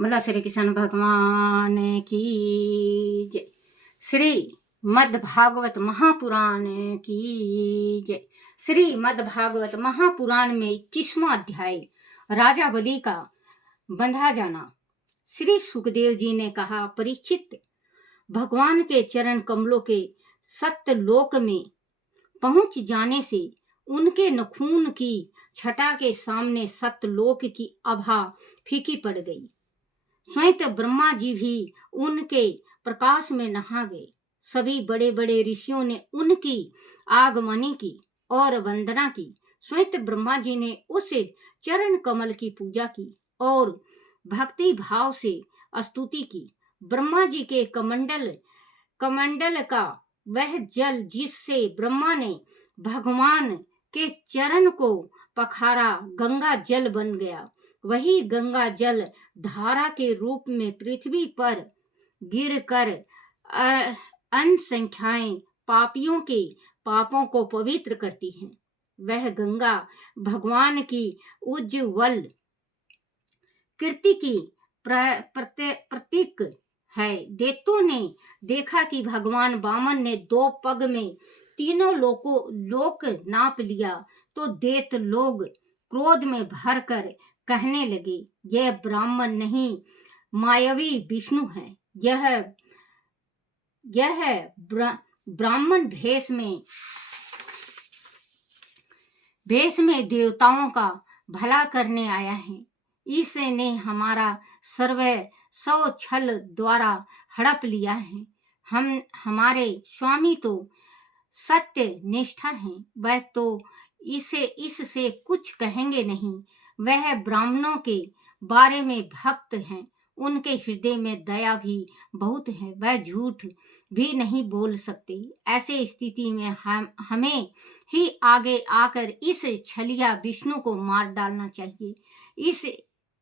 बोला श्री कृष्ण भगवान की जय। श्री मद्भागवत महापुराण की जय। श्री मद्भागवत महापुराण में 21वां अध्याय राजा बलि का बंधा जाना। श्री सुखदेव जी ने कहा, परीक्षित, भगवान के चरण कमलों के सत्यलोक में पहुंच जाने से उनके नखून की छटा के सामने सत्यलोक की आभा फीकी पड़ गई। स्वयं ब्रह्मा जी भी उनके प्रकाश में नहा गए। सभी बड़े बड़े ऋषियों ने उनकी आगमनी की और वंदना की। स्वयं ब्रह्मा जी ने उस चरण कमल की पूजा की और भक्ति भाव से स्तुति की। ब्रह्मा जी के कमंडल का वह जल जिससे ब्रह्मा ने भगवान के चरण को पखारा गंगा जल बन गया। वही गंगा जल धारा के रूप में पृथ्वी पर गिरकर अनसंख्याएं पापियों के पापों को पवित्र करती है। वह गंगा भगवान की उज्ज्वल कीर्ति की प्रतीक है। दैत्यों ने देखा कि भगवान वामन ने 2 पग में तीनों लोक नाप लिया तो दैत्य लोग क्रोध में भरकर कहने लगे, यह ब्राह्मण नहीं मायावी विष्णु है। यह ब्राह्मण भेष में देवताओं का भला करने आया है। इसने हमारा सर्वस्व छल द्वारा हड़प लिया है। हमारे स्वामी तो सत्य निष्ठा है, वह तो इससे कुछ कहेंगे नहीं। वह ब्राह्मणों के बारे में भक्त हैं, उनके हृदय में दया भी बहुत है, वह झूठ भी नहीं बोल सकते। ऐसे स्थिति में हमें ही आगे आकर इस छलिया विष्णु को मार डालना चाहिए।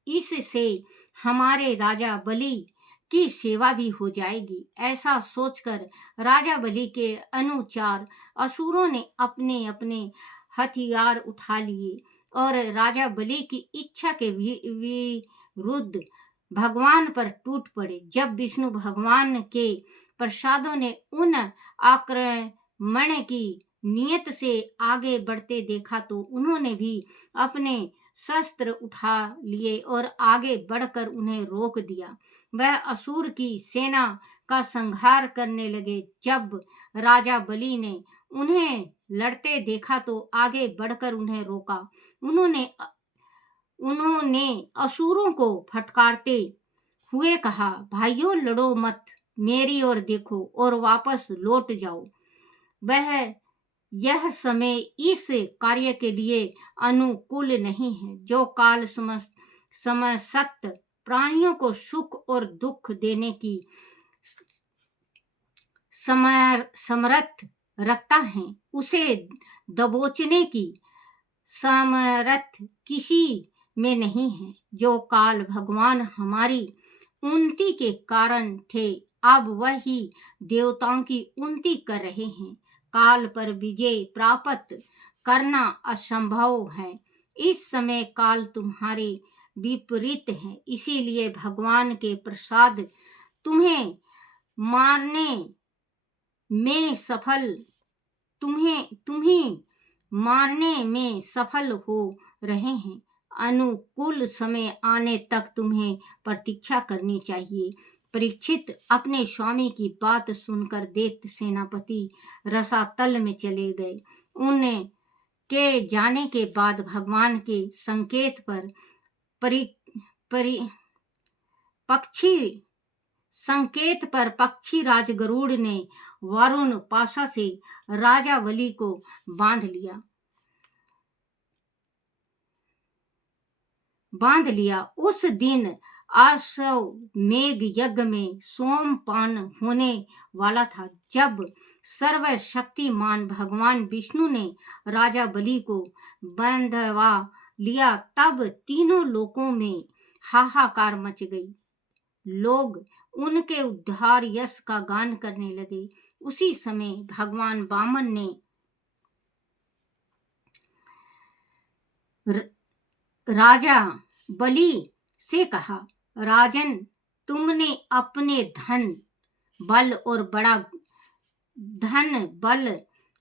इससे हमारे राजा बलि की सेवा भी हो जाएगी। ऐसा सोचकर राजा बलि के अनुसार असुरों ने अपने अपने हथियार उठा लिए और राजा बलि की इच्छा के विरुद्ध भगवान पर टूट पड़े। जब विष्णु भगवान के प्रसादों ने उन आक्रमण की नियत से आगे बढ़ते देखा तो उन्होंने भी अपने शस्त्र उठा लिए और आगे बढ़कर उन्हें रोक दिया। वह असुर की सेना का संहार करने लगे। जब राजा बलि ने उन्हें लड़ते देखा तो आगे बढ़कर उन्हें रोका। उन्होंने असुरों को फटकारते हुए कहा, भाइयों, लड़ो मत, मेरी ओर देखो और वापस लौट जाओ। यह समय इस कार्य के लिए अनुकूल नहीं है। जो काल समस्त प्राणियों को सुख और दुख देने की समर्थ रखता है, उसे दबोचने की समर्थ किसी में नहीं है। जो काल भगवान हमारी उन्नति के कारण थे, अब वही देवताओं की उन्नति कर रहे हैं। काल पर विजय प्राप्त करना असंभव है। इस समय काल तुम्हारे विपरीत है, इसीलिए भगवान के प्रसाद तुम्हें मारने में सफल हो रहे हैं। अनुकूल समय आने तक तुम्हें प्रतीक्षा करनी चाहिए। परीक्षित अपने स्वामी की बात सुनकर दैत्य सेनापति रसातल में चले गए। उनके जाने के बाद भगवान के संकेत पर पक्षी राज गरुड़ ने वरुण पाशा से राजा बलि को बांध लिया। उस दिन अश्वमेघ यज्ञ में सोमपान होने वाला था। जब सर्वशक्तिमान भगवान विष्णु ने राजा बलि को बंधवा लिया तब तीनों लोकों में हाहाकार मच गई। लोग उनके उद्धार यश का गान करने लगे। उसी समय भगवान वामन ने राजा बलि से कहा, राजन, तुमने अपने धन बल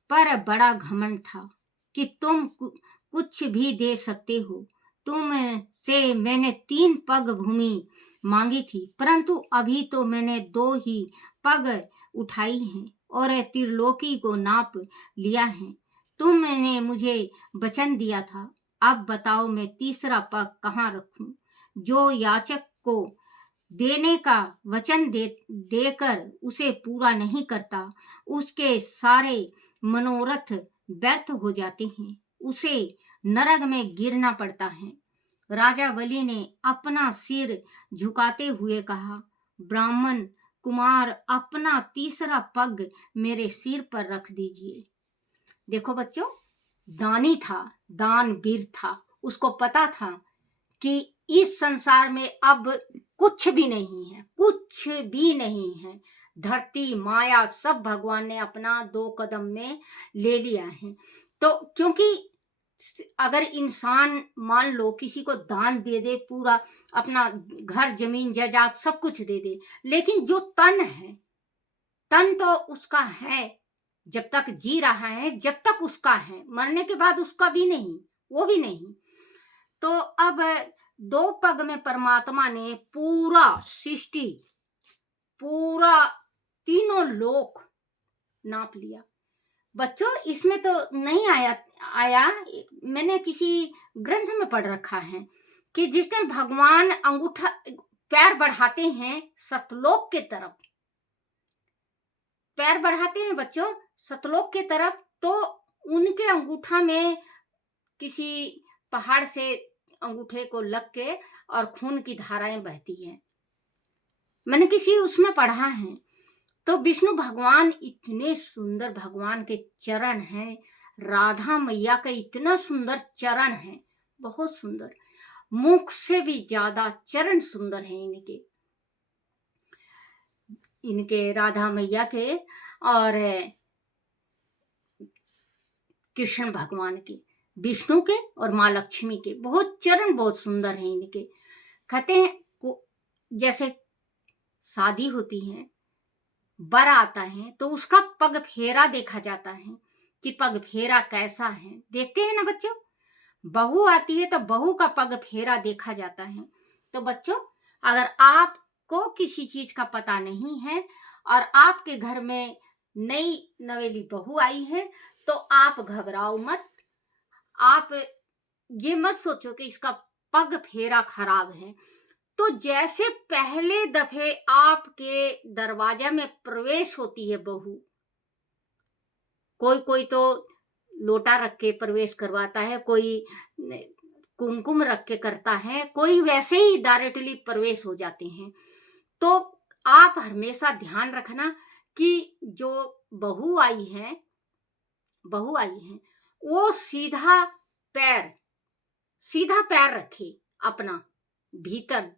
पर बड़ा घमंड था कि तुम कुछ भी दे सकते हो। तुमसे मैंने 3 पग भूमि मांगी थी, परंतु अभी तो मैंने 2 ही पग उठाई हैं और त्रिलोकी को नाप लिया है। तुमने मुझे वचन दिया था, अब बताओ मैं तीसरा पग कहाँ रखूं? जो याचक को देने का वचन देकर उसे पूरा नहीं करता, उसके सारे मनोरथ व्यर्थ हो जाते हैं, उसे नरक में गिरना पड़ता है। राजा बलि ने अपना सिर झुकाते हुए कहा, ब्राह्मण कुमार, अपना तीसरा पग मेरे सिर पर रख दीजिए। देखो बच्चों, दानी था, दानवीर था, उसको पता था कि इस संसार में अब कुछ भी नहीं है, कुछ भी नहीं है। धरती माया सब भगवान ने अपना 2 कदम में ले लिया है। तो क्योंकि अगर इंसान मान लो किसी को दान दे दे, पूरा अपना घर जमीन जायदाद सब कुछ दे दे, लेकिन जो तन है, तन तो उसका है, जब तक जी रहा है, जब तक उसका है, मरने के बाद उसका भी नहीं, वो भी नहीं। तो अब 2 पग में परमात्मा ने पूरा सृष्टि, पूरा तीनों लोक नाप लिया। बच्चों, इसमें तो नहीं आया, मैंने किसी ग्रंथ में पढ़ रखा है कि जिस टाइम भगवान अंगूठा पैर बढ़ाते हैं सतलोक के तरफ, पैर बढ़ाते हैं बच्चों सतलोक के तरफ, तो उनके अंगूठा में किसी पहाड़ से अंगूठे को लग के और खून की धाराएं बहती हैं। मैंने किसी उसमें पढ़ा है। तो विष्णु भगवान इतने सुंदर, भगवान के चरण हैं, राधा मैया का इतना सुंदर चरण है, बहुत सुंदर, मुख से भी ज्यादा चरण सुंदर हैं इनके राधा मैया के और कृष्ण भगवान के, विष्णु के और माँ लक्ष्मी के बहुत चरण बहुत सुंदर हैं इनके। कहते हैं को जैसे शादी होती है, बर आता है तो उसका पग फेरा देखा जाता है कि पग फेरा कैसा है, देखते हैं ना बच्चों। बहू आती है तो बहू का पग फेरा देखा जाता है। तो बच्चों, अगर आपको किसी चीज का पता नहीं है और आपके घर में नई नवेली बहू आई है, तो आप घबराओ मत। आप ये मत सोचो कि इसका पग फेरा खराब है। तो जैसे पहले दफे आपके दरवाजा में प्रवेश होती है बहू, कोई तो लोटा रख के प्रवेश करवाता है, कोई कुमकुम रख के करता है, कोई वैसे ही डायरेक्टली प्रवेश हो जाते हैं। तो आप हमेशा ध्यान रखना कि जो बहू आई है वो सीधा पैर रखे, अपना भीतर,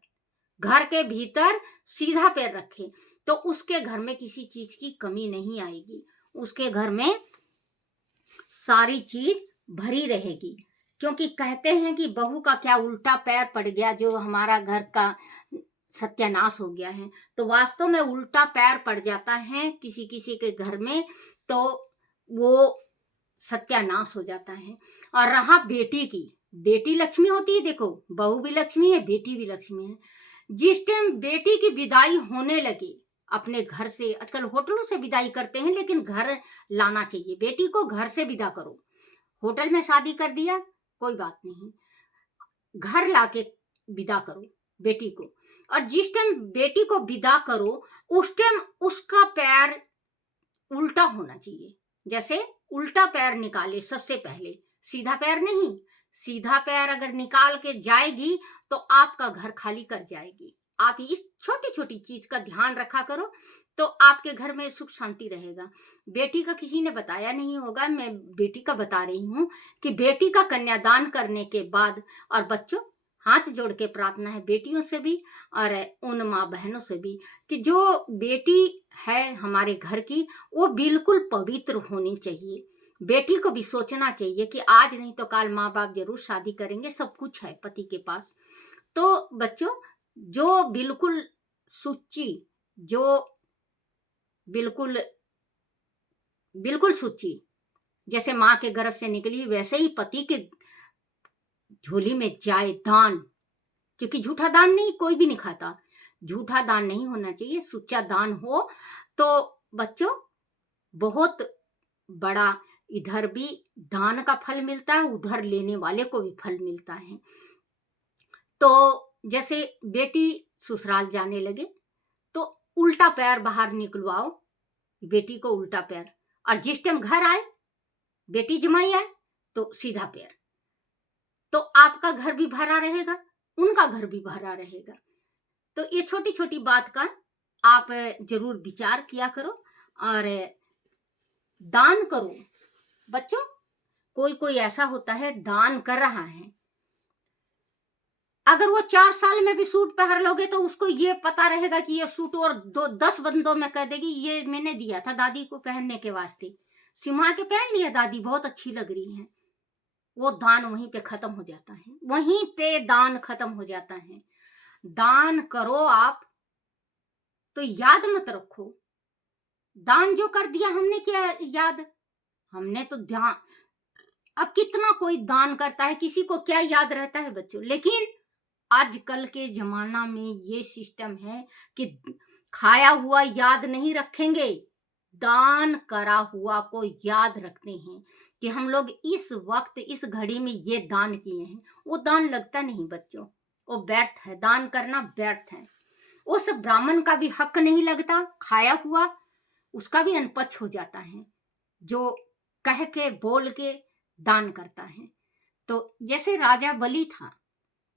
घर के भीतर सीधा पैर रखे, तो उसके घर में किसी चीज की कमी नहीं आएगी, उसके घर में सारी चीज भरी रहेगी। क्योंकि कहते हैं कि बहू का क्या उल्टा पैर पड़ गया, जो हमारा घर का सत्यानाश हो गया है। तो वास्तव में उल्टा पैर पड़ जाता है किसी किसी के घर में, तो वो सत्यानाश हो जाता है। और रहा बेटी की, बेटी लक्ष्मी होती है, देखो बहू भी लक्ष्मी है, बेटी भी लक्ष्मी है। जिस टाइम बेटी की विदाई होने लगे अपने घर से, आजकल होटलों से विदाई करते हैं, लेकिन घर लाना चाहिए, बेटी को घर से विदा करो। होटल में शादी कर दिया कोई बात नहीं, घर लाके विदा करो बेटी को। और जिस टाइम बेटी को विदा करो उस टाइम उसका पैर उल्टा होना चाहिए। जैसे उल्टा पैर निकाले सबसे पहले, सीधा पैर नहीं। सीधा पैर अगर निकाल के जाएगी तो आपका घर खाली कर जाएगी। आप इस छोटी छोटी चीज का ध्यान रखा करो, तो आपके घर में सुख शांति रहेगा। बेटी का किसी ने बताया नहीं होगा, मैं बेटी का बता रही हूँ कि बेटी का कन्यादान करने के बाद, और बच्चों हाथ जोड़ के प्रार्थना है बेटियों से भी और उन माँ बहनों से भी कि जो बेटी है हमारे घर की, वो बिल्कुल पवित्र होनी चाहिए। बेटी को भी सोचना चाहिए कि आज नहीं तो कल माँ बाप जरूर शादी करेंगे, सब कुछ है पति के पास। तो बच्चों, जो बिल्कुल सुच्ची, जो बिल्कुल बिल्कुल सुच्ची, जैसे माँ के गर्भ से निकली, वैसे ही पति के झोली में जाए दान, क्योंकि झूठा दान नहीं, कोई भी नहीं खाता, झूठा दान नहीं होना चाहिए, सुच्चा दान हो तो बच्चों बहुत बड़ा इधर भी दान का फल मिलता है, उधर लेने वाले को भी फल मिलता है। तो जैसे बेटी ससुराल जाने लगे तो उल्टा पैर बाहर निकलवाओ, बेटी को उल्टा पैर, और जिस टाइम घर आए, बेटी जमाई आए, तो सीधा पैर। तो आपका घर भी भरा रहेगा, उनका घर भी भरा रहेगा। तो ये छोटी छोटी बात का आप जरूर विचार किया करो और दान करो। बच्चों, कोई कोई ऐसा होता है दान कर रहा है, अगर वो 4 साल में भी सूट पहन लोगे तो उसको ये पता रहेगा कि ये सूट और 10 बंदों में कह देगी ये मैंने दिया था दादी को पहनने के वास्ते, सिमा के पहन लिया दादी, बहुत अच्छी लग रही है। वो दान वहीं पे खत्म हो जाता है, वहीं पे दान खत्म हो जाता है। दान करो आप तो याद मत रखो, दान जो कर दिया हमने क्या याद, हमने तो ध्यान, अब कितना कोई दान करता है, किसी को क्या याद रहता है बच्चों। लेकिन आजकल के जमाना में ये सिस्टम है कि खाया हुआ याद नहीं रखेंगे, दान करा हुआ को याद रखते हैं कि हम लोग इस वक्त इस घड़ी में ये दान किए हैं। वो दान लगता नहीं बच्चों, वो व्यर्थ है, दान करना व्यर्थ है। उस ब्राह्मण का भी हक नहीं लगता, खाया हुआ उसका भी अनपच हो जाता है जो कह के बोल के दान करता है। तो जैसे राजा बलि था,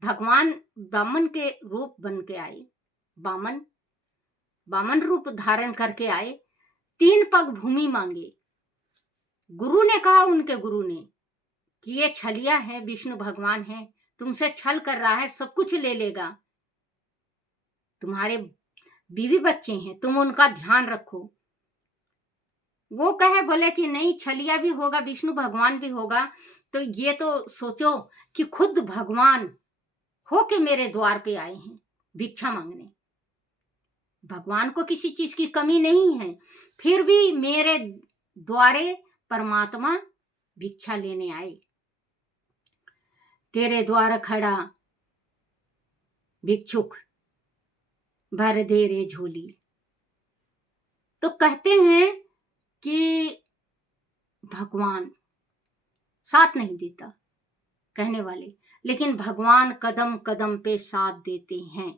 भगवान ब्राह्मण के रूप बन के आए, बामन रूप धारण करके आए, 3 पग भूमि मांगे। गुरु ने कहा, उनके गुरु ने, कि ये छलिया है, विष्णु भगवान है, तुमसे छल कर रहा है, सब कुछ ले लेगा, तुम्हारे बीवी बच्चे हैं, तुम उनका ध्यान रखो। वो कहे बोले कि नहीं, छलिया भी होगा, विष्णु भगवान भी होगा, तो ये तो सोचो कि खुद भगवान हो के मेरे द्वार पे आए हैं भिक्षा मांगने। भगवान को किसी चीज की कमी नहीं है, फिर भी मेरे द्वारे परमात्मा भिक्षा लेने आए। तेरे द्वार खड़ा भिक्षुक भर दे रे झोली। तो कहते हैं कि भगवान साथ नहीं देता कहने वाले, लेकिन भगवान कदम कदम पे साथ देते हैं,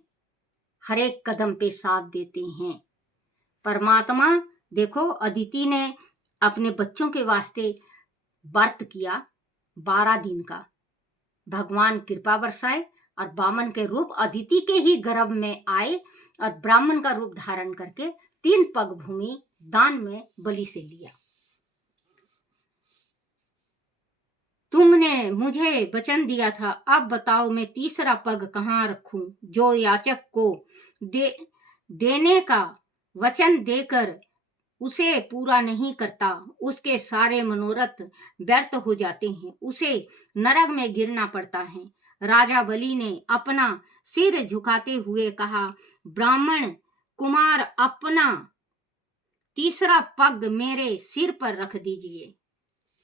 हर एक कदम पे साथ देते हैं। परमात्मा देखो, अदिति ने अपने बच्चों के वास्ते व्रत किया 12 दिन का, भगवान कृपा बरसाए और बामन के रूप अदिति के ही गर्भ में आए और ब्राह्मण का रूप धारण करके 3 पग भूमि दान में बलि से लिया। तुमने मुझे वचन दिया था, अब बताओ मैं तीसरा पग कहाँ रखूं? जो याचक को देने का वचन देकर उसे पूरा नहीं करता, उसके सारे मनोरथ व्यर्थ हो जाते हैं, उसे नरक में गिरना पड़ता है। राजा बलि ने अपना सिर झुकाते हुए कहा, ब्राह्मण कुमार, अपना तीसरा पग मेरे सिर पर रख दीजिए,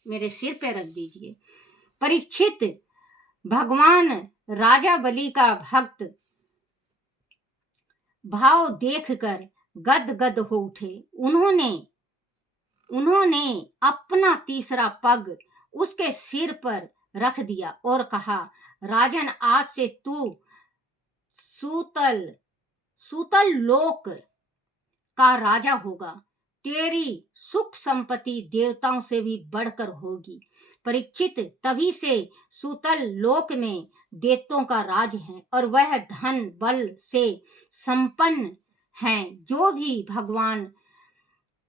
मेरे सिर पे रख दीजिए। परीक्षित, भगवान राजा बलि का भक्त भाव देखकर गदगद हो उठे। उन्होंने अपना तीसरा पग उसके सिर पर रख दिया और कहा, राजन, आज से तू सूतल लोक का राजा होगा, तेरी सुख संपत्ति देवताओं से भी बढ़कर होगी। परीक्षित, तभी से सूतल लोक में देवताओं का राज है और वह धन बल से संपन्न हैं। जो भी भगवान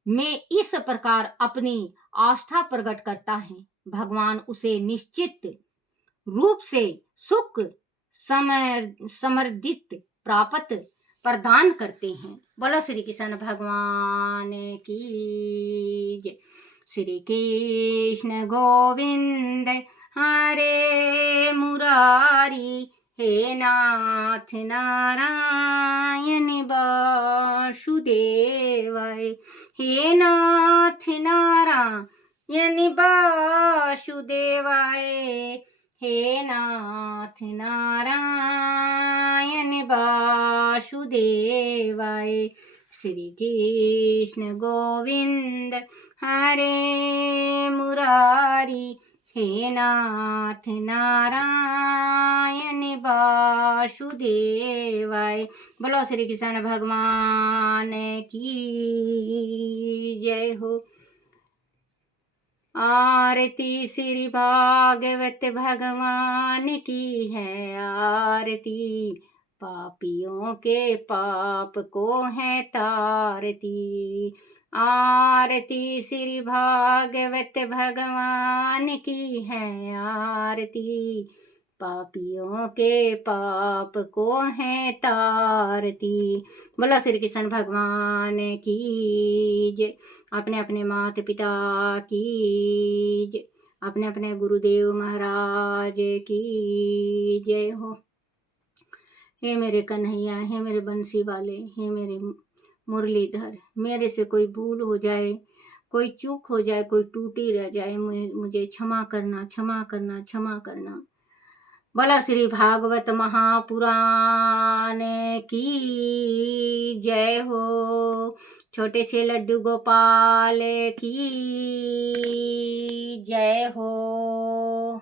में इस प्रकार अपनी आस्था प्रकट करता है, भगवान उसे निश्चित रूप से सुख समृद्धित प्राप्त प्रदान करते हैं। बोलो श्री कृष्ण भगवान की जय। श्री कृष्ण गोविंद हरे मुरारी, हे नाथ नारायण वासुदेवाय। हे नाथ नारायण वासुदेवाय। हे नाथ नारायण वासुदेवाय। श्री कृष्ण गोविंद हरे मुरारी। हे नाथ नारायण वासुदेवाय। बोलो श्री कृष्ण भगवान की जय हो। आरती श्री भागवत भगवान की है आरती। पापियों के पाप को है तारती। आरती श्री भागवत भगवान की है आरती। पापियों के पाप को है तारती। बोलो श्री कृष्ण भगवान की जय। अपने अपने माता पिता की जय। अपने अपने गुरुदेव महाराज की जय हो। हे मेरे कन्हैया, हे मेरे बंसी वाले, हे मेरे मुरलीधर, मेरे से कोई भूल हो जाए, कोई चूक हो जाए, कोई टूटी रह जाए, मुझे क्षमा करना, क्षमा करना, क्षमा करना। बोला श्री भागवत महापुराण की जय हो। छोटे से लड्डू गोपाल की जय हो।